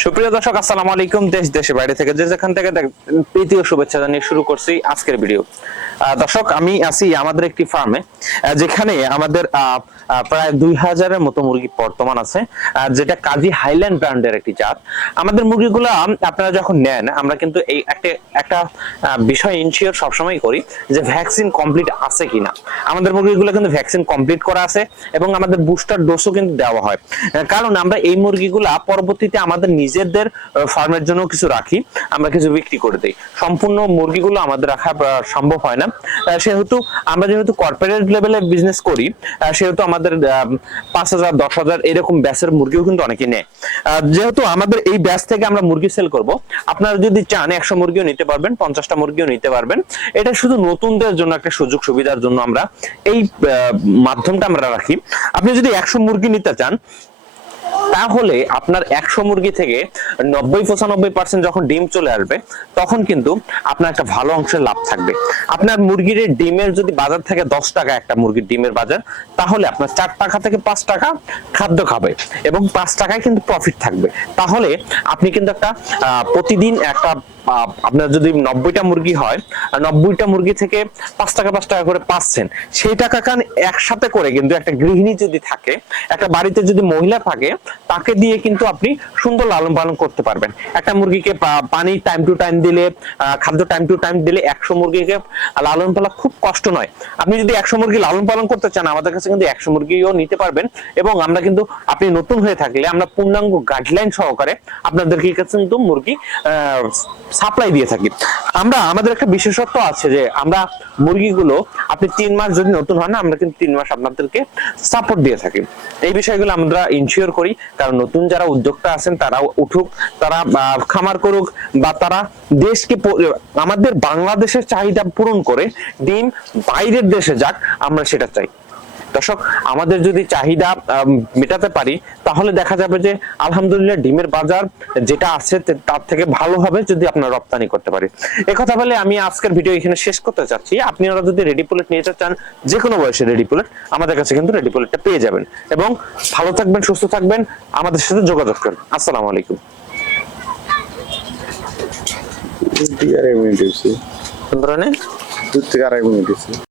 সুপ্রিয় দর্শক, আসসালামু আলাইকুম। দেশ দেশের বাইরে থেকে যে যেখান থেকে প্রীতি ও শুভেচ্ছা জানিয়ে শুরু করছি আজকের ভিডিও। দর্শক, আমি আছি আমাদের একটি ফার্মে, যেখানে আমাদের প্রায় 2000-এর মতো মুরগি বর্তমান আছে, যেটা কাজী হাইল্যান্ড ব্র্যান্ডের একটি জাত। আমাদের মুরগিগুলো আপনারা যখন নেন, আমরা কিন্তু এই একটা বিষয় ইনশিওর সবসময় করি যে ভ্যাকসিন কমপ্লিট আছে কিনা। আমাদের মুরগিগুলো কিন্তু ভ্যাকসিন কমপ্লিট করা আছে এবং আমাদের বুস্টার ডোজও কিন্তু দেওয়া হয়, কারণ আমরা এই মুরগিগুলা পরবর্তীতে আমাদের নিজেদের ফার্মের জন্য কিছু রাখি, আমরা কিছু বিক্রি করে দিই। সম্পূর্ণ মুরগিগুলো আমাদের রাখা সম্ভব হয় না, সেহেতু আমরা যেহেতু কর্পোরেট লেভেলে বিজনেস করি, সেহেতু আমাদের 5000 10,000 এরকম ব্যাচের মুরগিও কিন্তু অনেকে নেয়। যেহেতু আমাদের এই ব্যাচ থেকে আমরা মুরগি সেল করব, আপনারা যদি চান 100 মুরগিও নিতে পারবেন, 50টা মুরগিও নিতে পারবেন। এটা শুধু নতুনদের জন্য একটা সুযোগ সুবিধার জন্য আমরা এই মাধ্যমটা আমরা রাখি। আপনি যদি 100 মুরগি নিতে চান, তাহলে আপনার 100 মুরগি থেকে 90-95% যখন ডিম চলে আসবে, তখন কিন্তু আপনার একটা ভালো অংশের লাভ থাকবে। আপনার মুরগির ডিমের যদি বাজার থাকে 10 টাকা, একটা মুরগির ডিমের বাজার, তাহলে আপনার 4 টাকা থেকে 5 টাকা খাদ্য খাবে এবং 5 টাকায় কিন্তু প্রফিট থাকবে। তাহলে আপনি কিন্তু একটা প্রতিদিন একটা আপনার যদি 90টা মুরগি হয়, 90টা মুরগি থেকে 5 টাকা করে পাচ্ছেন। সেই টাকা কান একসাথে করে কিন্তু একটা গৃহিণী যদি থাকে, একটা বাড়িতে যদি মহিলা থাকে, তাকে দিয়ে কিন্তু আপনি সুন্দর লালন পালন করতে পারবেন। একটা মুরগিকে পানি টাইম টু টাইম দিলে, খাদ্য টাইম টু টাইম দিলে 100 মুরগিকে লালন পালন খুব কষ্ট নয়। আপনি যদি 100 মুরগি লালন পালন করতে চান, আমাদের কাছে কিন্তু 100 মুরগিও নিতে পারবেন। এবং আমরা কিন্তু, আপনি নতুন হয়ে থাকলে আমরা পূর্ণাঙ্গ গাইডলাইন সহকারে আপনাদেরকে কিন্তু মুরগি সাপ্লাই দিয়ে থাকি। আমাদের একটা বিশেষত্ব আছে যে আমরা মুরগিগুলো, আপনি 3 মাস যদি নতুন হন না, আমরা কিন্তু 3 মাস আপনাদেরকে সাপোর্ট দিয়ে থাকি। এই বিষয়গুলো আমরা ইনশিওর করি, কারণ নতুন যারা উদ্যোক্তা আছেন তারা উঠুক, তারা খামার করুক, বা তারা দেশকে, আমাদের বাংলাদেশের চাহিদা পূরণ করে ডিম বাইরের দেশে যাক, আমরা সেটা চাই। দর্শক, আমাদের যদি চাহিদা মেটাতে পারি, তাহলে দেখা যাবে যে আলহামদুলিল্লাহ ডিমের বাজার যেটা আছে তার থেকে ভালো হবে যদি আপনারা রপ্তানি করতে পারি। এই কথা বলে আমি আজকের ভিডিও এখানে শেষ করতে চাচ্ছি। আপনারা যদি রেডি পুলেট নিতে চান, যে কোনো বয়সে রেডি পুলেট আমাদের কাছে কিন্তু রেডি পুলেটটা পেয়ে যাবেন। এবং ভালো থাকবেন, সুস্থ থাকবেন, আমাদের সাথে যোগাযোগ করুন। আসসালামু আলাইকুম। দুই থেকে আড়াই মিনিট